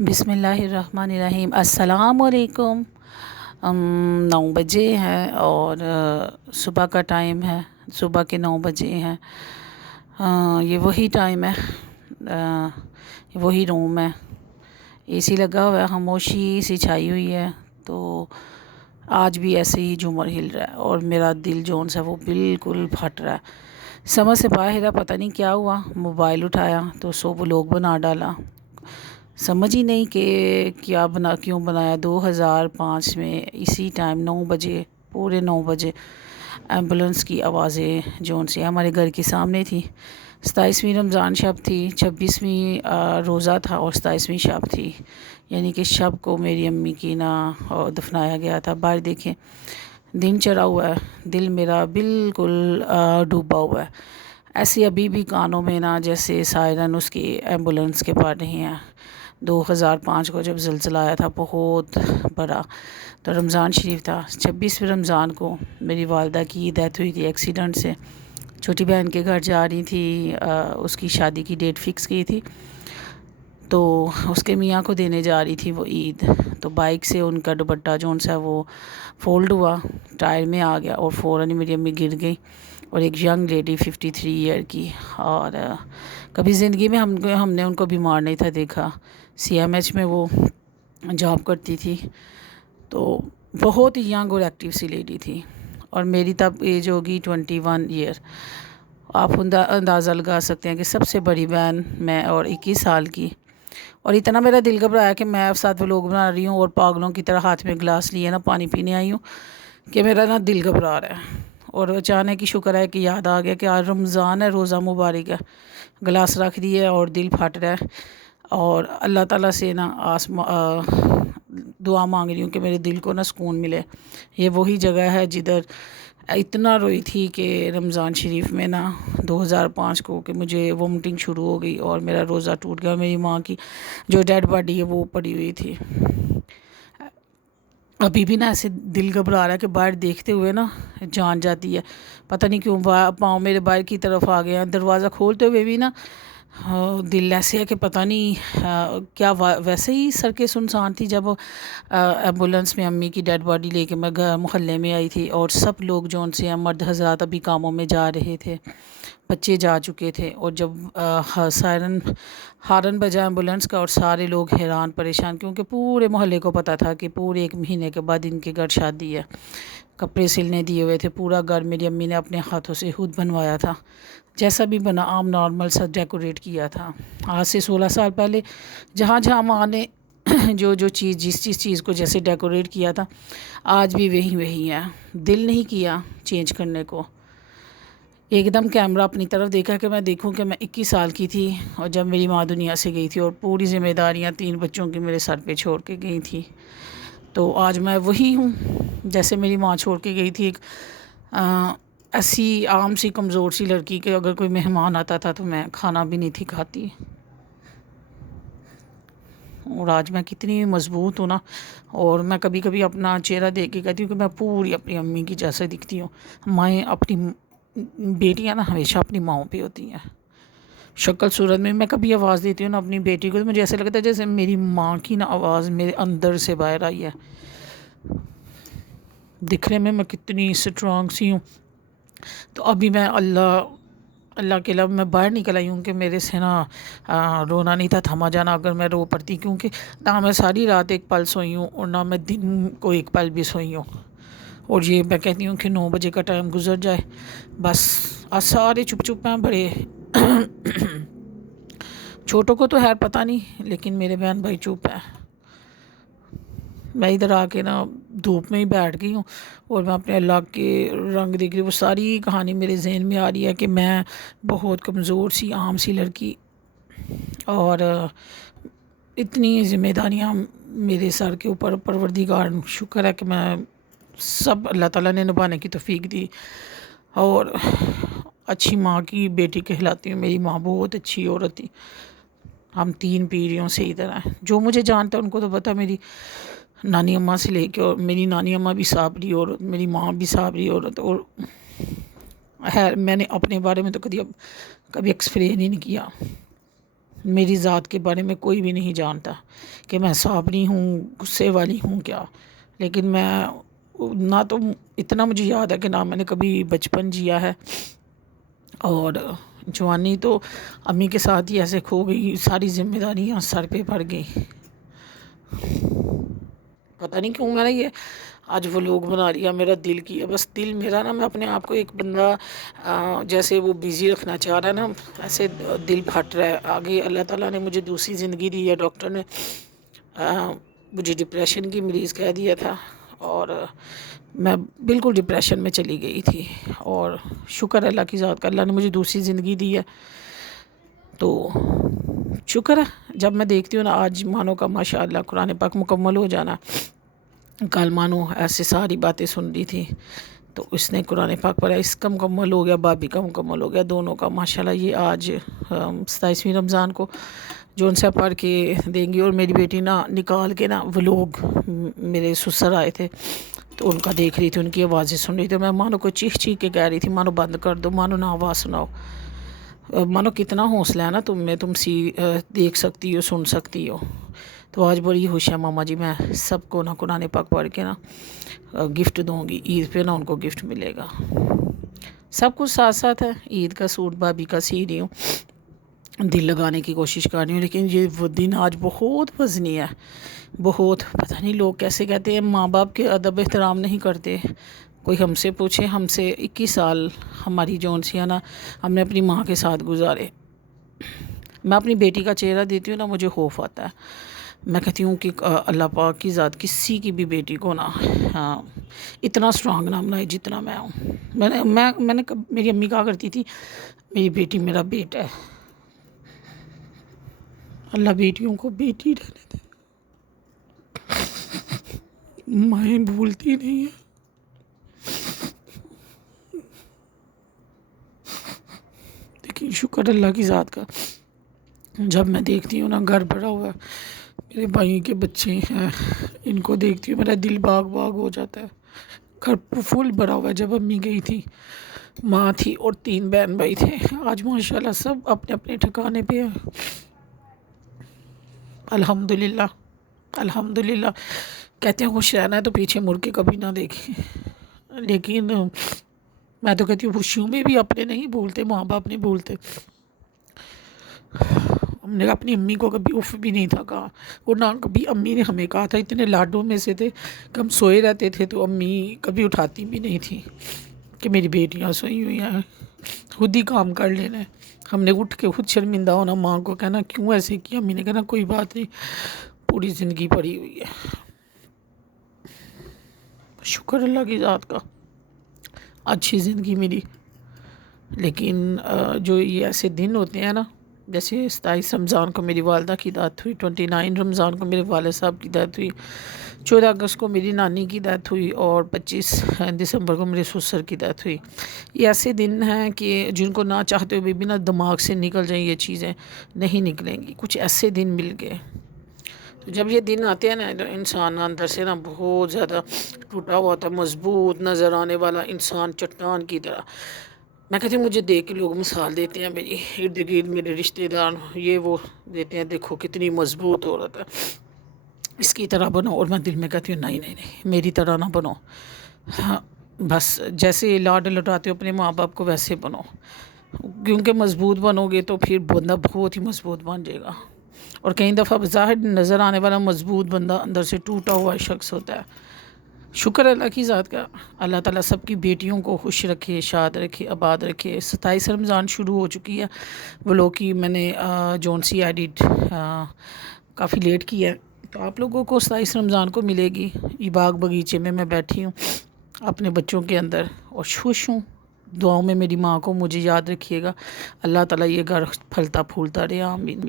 بسم اللہ الرحمن الرحیم۔ السلام علیکم۔ 9 بجے ہیں اور صبح کا ٹائم ہے، صبح کے 9 بجے ہیں۔ یہ وہی ٹائم ہے، وہی روم ہے، اے سی لگا ہوا ہے، خاموشی سی چھائی ہوئی ہے۔ تو آج بھی ایسے ہی جھومر ہل رہا ہے اور میرا دل جون سا وہ بالکل پھٹ رہا ہے، سمجھ سے باہر ہے۔ پتہ نہیں کیا ہوا، موبائل اٹھایا تو سو لوگ بنا ڈالا، سمجھ ہی نہیں کہ کیوں بنایا۔ 2005 میں اسی ٹائم 9 بجے، پورے 9 بجے ایمبولنس کی آوازیں جون سے ہمارے گھر کے سامنے تھی۔ 27ویں رمضان شب تھی، 26ویں روزہ تھا اور 27ویں شب تھی، یعنی کہ شب کو میری امی کی نا دفنایا گیا تھا۔ باہر دیکھیں دن چڑھا ہوا ہے، دل میرا بالکل ڈوبا ہوا ہے۔ ایسے ابھی بھی کانوں میں نا جیسے سائرن اس کی ایمبولنس کے پڑ رہے ہیں۔ 2005 کو جب زلزلہ آیا تھا بہت بڑا، تو رمضان شریف تھا۔ 26ویں رمضان کو میری والدہ کی ڈیتھ ہوئی تھی ایکسیڈنٹ سے۔ چھوٹی بہن کے گھر جا رہی تھی، اس کی شادی کی ڈیٹ فکس کی تھی، تو اس کے میاں کو دینے جا رہی تھی وہ عید۔ تو بائک سے ان کا دوپٹہ جون سا وہ فولڈ ہوا، ٹائر میں آ گیا اور فوراً میری امی گر گئی، اور ایک ینگ لیڈی 53 ایئر کی۔ اور کبھی زندگی میں ہم نے ان کو بیمار نہیں تھا دیکھا۔ CMH میں وہ جاب کرتی تھی، تو بہت ہی ینگ اور ایکٹیو سی لیڈی تھی، اور میری تب ایج ہوگی 21 ایئر۔ آپ اندازہ لگا سکتے ہیں کہ سب سے بڑی بہن میں اور 21 سال کی، اور اتنا میرا دل گھبرایا کہ میں ساتھ وہ لوگ بنا رہی ہوں اور پاگلوں کی طرح ہاتھ میں گلاس لیے نا پانی پینے آئی ہوں کہ میرا نا دل گھبرا رہا ہے۔ اور اچانک کی شکر ہے کہ یاد آ گیا کہ آج رمضان ہے، روزہ مبارک ہے، گلاس رکھ دیے اور دل پھٹ رہا ہے، اور اللہ تعالیٰ سے نا دعا مانگ رہی ہوں کہ میرے دل کو نا سکون ملے۔ یہ وہی جگہ ہے جدھر اتنا روئی تھی کہ رمضان شریف میں نا 2005 کو کہ مجھے وومٹنگ شروع ہو گئی اور میرا روزہ ٹوٹ گیا۔ میری ماں کی جو ڈیڈ باڈی ہے وہ پڑی ہوئی تھی۔ ابھی بھی نا ایسے دل گھبرا رہا ہے کہ باہر دیکھتے ہوئے نا جان جاتی ہے، پتہ نہیں کیوں پاؤں میرے باہر کی طرف آ گئے ہیں۔ دروازہ کھولتے ہوئے بھی نا دل ایسے ہے کہ پتہ نہیں کیا، ویسے ہی سڑکیں سنسان تھی جب ایمبولنس میں امی کی ڈیڈ باڈی لے کے میں محلے میں آئی تھی، اور سب لوگ جو ان سے مرد حضرات ابھی کاموں میں جا رہے تھے، بچے جا چکے تھے، اور جب ہارن بجا ایمبولنس کا، اور سارے لوگ حیران پریشان، کیونکہ پورے محلے کو پتہ تھا کہ پورے 1 مہینے کے بعد ان کے گھر شادی ہے۔ کپڑے سلنے دیے ہوئے تھے، پورا گھر میری امی نے اپنے ہاتھوں سے خود بنوایا تھا، جیسا بھی بنا عام نارمل سا ڈیکوریٹ کیا تھا۔ آج سے 16 سال پہلے جہاں ماں نے جو چیز جس چیز کو جیسے ڈیکوریٹ کیا تھا، آج بھی وہی ہے۔ دل نہیں کیا چینج کرنے کو۔ ایک دم کیمرہ اپنی طرف دیکھا کہ میں دیکھوں کہ میں 21 سال کی تھی، اور جب میری ماں دنیا سے گئی تھی، اور پوری ذمہ داریاں 3 بچوں کی میرے سر پہ چھوڑ کے گئی تھی۔ تو آج میں وہی ہوں جیسے میری ماں چھوڑ کے گئی تھی، ایک ایسی عام سی کمزور سی لڑکی کہ اگر کوئی مہمان آتا تھا تو میں کھانا بھی نہیں تھی کھاتی۔ اور آج میں کتنی مضبوط ہوں نا، اور میں کبھی کبھی اپنا چہرہ دیکھ کے کہتی ہوں کہ میں پوری اپنی امی کی جیسے دکھتی ہوں۔ مائیں اپنی بیٹیاں نا ہمیشہ اپنی ماؤں پہ ہوتی ہیں، شکل صورت میں کبھی آواز دیتی ہوں نا اپنی بیٹی کو، تو مجھے ایسا لگتا ہے جیسے میری ماں کی نا آواز میرے اندر سے باہر آئی ہے۔ دکھنے میں کتنی اسٹرانگ سی ہوں، تو ابھی میں اللہ کے لب میں باہر نکل آئی ہوں کہ میرے سے نا رونا نہیں تھا تھما جانا اگر میں رو پڑتی، کیونکہ نہ میں ساری رات ایک پل سوئی ہوں اور نہ میں دن کو ایک پل بھی سوئی ہوں۔ اور یہ میں کہتی ہوں کہ 9 بجے کا ٹائم گزر جائے بس، آج سارے چپ ہیں، بڑے چھوٹوں کو تو خیر پتہ نہیں، لیکن میرے بہن بھائی چپ ہیں۔ میں ادھر آ کے نا دھوپ میں ہی بیٹھ گئی ہوں، اور میں اپنے اللہ کے رنگ دیکھ رہی ہوں۔ وہ ساری کہانی میرے ذہن میں آ رہی ہے کہ میں بہت کمزور سی عام سی لڑکی، اور اتنی ذمہ داریاں میرے سر کے اوپر، پروردگار شکر ہے کہ میں سب اللہ تعالیٰ نے نبھانے کی توفیق دی، اور اچھی ماں کی بیٹی کہلاتی ہوں۔ میری ماں بہت اچھی عورت تھی، ہم 3 پیڑھیوں سے ادھر ہیں۔ جو مجھے جانتا ہے ان کو تو پتہ، میری نانی اماں سے لے کے، اور میری نانی اماں بھی صابری عورت، میری ماں بھی صابری عورت، اور خیر میں نے اپنے بارے میں تو کبھی ایکسپلین ہی نہیں کیا۔ میری ذات کے بارے میں کوئی بھی نہیں جانتا کہ میں صابری ہوں، غصے والی ہوں کیا، لیکن میں نہ تو اتنا مجھے یاد ہے کہ نہ میں نے کبھی بچپن جیا ہے، اور جوانی تو امی کے ساتھ ہی ایسے کھو گئی، ساری ذمہ داریاں سر پہ پڑ گئی۔ پتہ نہیں کیوں میں نے یہ آج وہ لوگ بنا لیا، میرا دل کیا، بس دل میرا نا، میں اپنے آپ کو ایک بندہ جیسے وہ بیزی رکھنا چاہ رہا ہے نا، ایسے دل پھٹ رہا ہے۔ آگے اللہ تعالیٰ نے مجھے دوسری زندگی دی ہے، ڈاکٹر نے مجھے ڈپریشن کی مریض کہہ دیا تھا، اور میں بالکل ڈپریشن میں چلی گئی تھی، اور شکر اللہ کی ذات کا، اللہ نے مجھے دوسری زندگی دی ہے، تو شکر ہے۔ جب میں دیکھتی ہوں نا، آج مانو کا ماشاء اللہ قرآن پاک مکمل ہو جانا، کل مانو ایسے ساری باتیں سن رہی تھی تو اس نے قرآن پاک پڑھا، اس کا مکمل ہو گیا، بابی کا مکمل ہو گیا، دونوں کا ماشاءاللہ۔ یہ آج 27ویں رمضان کو جو ان سے پڑھ کے دیں گی، اور میری بیٹی نا نکال کے نا وہ لوگ میرے سسر آئے تھے تو ان کا دیکھ رہی تھی، ان کی آوازیں سن رہی تھی، میں مانو کو چیخ چیخ کے کہہ رہی تھی مانو بند کر دو، مانو نہ آواز سناؤ، مانو کتنا حوصلہ ہے نا تم میں، تم دیکھ سکتی ہو، سن سکتی ہو۔ تو آج بڑی خوش ہے ماما جی، میں سب کو نا قرآن پاک پڑھ کے نا گفٹ دوں گی، عید پہ نا ان کو گفٹ ملے گا۔ سب کچھ ساتھ ساتھ ہے، عید کا سوٹ بابی کا سی رہی ہوں، دل لگانے کی کوشش کر رہی ہوں، لیکن یہ وہ دن آج بہت وزنی ہے، بہت۔ پتہ نہیں لوگ کیسے کہتے ہیں ماں باپ کے ادب احترام نہیں کرتے۔ کوئی ہم سے پوچھے، ہم سے 21 سال ہماری جون سی ہے نا، ہم نے اپنی ماں کے ساتھ گزارے۔ میں اپنی بیٹی کا چہرہ دیتی ہوں نا، مجھے خوف آتا ہے، میں کہتی ہوں کہ اللہ پاک کی ذات کسی کی بھی بیٹی کو نا اتنا اسٹرانگ نہ بنائے جتنا میں ہوں۔ میں نے میری امی کہا کرتی تھی میری بیٹی میرا بیٹا ہے، اللہ بیٹیوں کو بیٹی رہنے دے، مائیں بھولتی نہیں ہیں۔ لیکن شکر اللہ کی ذات کا، جب میں دیکھتی ہوں نا گھر بھرا ہوا ہے، میرے بھائی کے بچے ہیں، ان کو دیکھتی ہوں میرا دل باغ باغ ہو جاتا ہے۔ گھر فل بھرا ہوا ہے، جب امی گئی تھی ماں تھی اور 3 بہن بھائی تھے، آج ماشاءاللہ سب اپنے اپنے ٹھکانے پہ ہیں، الحمدللہ الحمدللہ۔ کہتے ہیں خوش رہنا ہے تو پیچھے مڑ کے کبھی نہ دیکھیں، لیکن میں تو کہتی ہوں خوشیوں میں بھی اپنے نہیں بھولتے، ماں باپ نہیں بھولتے۔ ہم نے اپنی امی کو کبھی اف بھی نہیں تھا کہا، اور نہ کبھی امی نے ہمیں کہا تھا، اتنے لاڈوں میں سے تھے کہ ہم سوئے رہتے تھے تو امی کبھی اٹھاتی بھی نہیں تھی کہ میری بیٹیاں سوئی ہوئی ہیں، خود ہی کام کر لینا ہے۔ ہم نے اٹھ کے خود شرمندہ ہونا، ماں کو کہنا کیوں ایسے کیا، امی نے کہنا کوئی بات نہیں، پوری زندگی پڑی ہوئی ہے۔ شکر اللہ کی ذات کا، اچھی زندگی ملی۔ لیکن جو یہ ایسے دن ہوتے ہیں نا، جیسے 27 رمضان کو میری والدہ کی ڈیتھ ہوئی، 29 رمضان کو میرے والد صاحب کی ڈیتھ ہوئی، 14 اگست کو میری نانی کی ڈیتھ ہوئی، اور 25 دسمبر کو میرے سسر کی ڈیتھ ہوئی۔ یہ ایسے دن ہیں کہ جن کو نہ چاہتے ہوئے بھی نا دماغ سے نکل جائیں، یہ چیزیں نہیں نکلیں گی، کچھ ایسے دن مل گئے۔ تو جب یہ دن آتے ہیں نا تو انسان اندر سے نا بہت زیادہ ٹوٹا ہوا تھا، مضبوط نظر آنے والا انسان چٹان کی طرح۔ میں کہتی ہوں مجھے دیکھ کے لوگ مثال دیتے ہیں، میری ارد گرد میرے رشتہ دار یہ وہ دیتے ہیں، دیکھو کتنی مضبوط عورت ہے، اس کی طرح بنو، اور میں دل میں کہتی ہوں نہیں نہیں نہیں، میری طرح نہ بنو، ہاں بس جیسے لاڈ لٹاتے ہو اپنے ماں باپ کو ویسے بنو، کیونکہ مضبوط بنو گے تو پھر بندہ بہت ہی مضبوط بن جائے گا۔ اور کئی دفعہ ظاہر نظر آنے والا مضبوط بندہ اندر سے ٹوٹا ہوا شخص ہوتا ہے۔ شکر اللہ کی ذات کا، اللہ تعالیٰ سب کی بیٹیوں کو خوش رکھے، شاد رکھے، آباد رکھے۔ 27 رمضان شروع ہو چکی ہے، وہ لوگ کی میں نے جون سی ایڈٹ کافی لیٹ کی ہے، تو آپ لوگوں کو 27 رمضان کو ملے گی۔ یہ باغ بغیچے میں بیٹھی ہوں اپنے بچوں کے اندر اور خوش ہوں۔ دعاؤں میں میری ماں کو مجھے یاد رکھیے گا، اللہ تعالیٰ یہ گھر پھلتا پھولتا رہے، آمین۔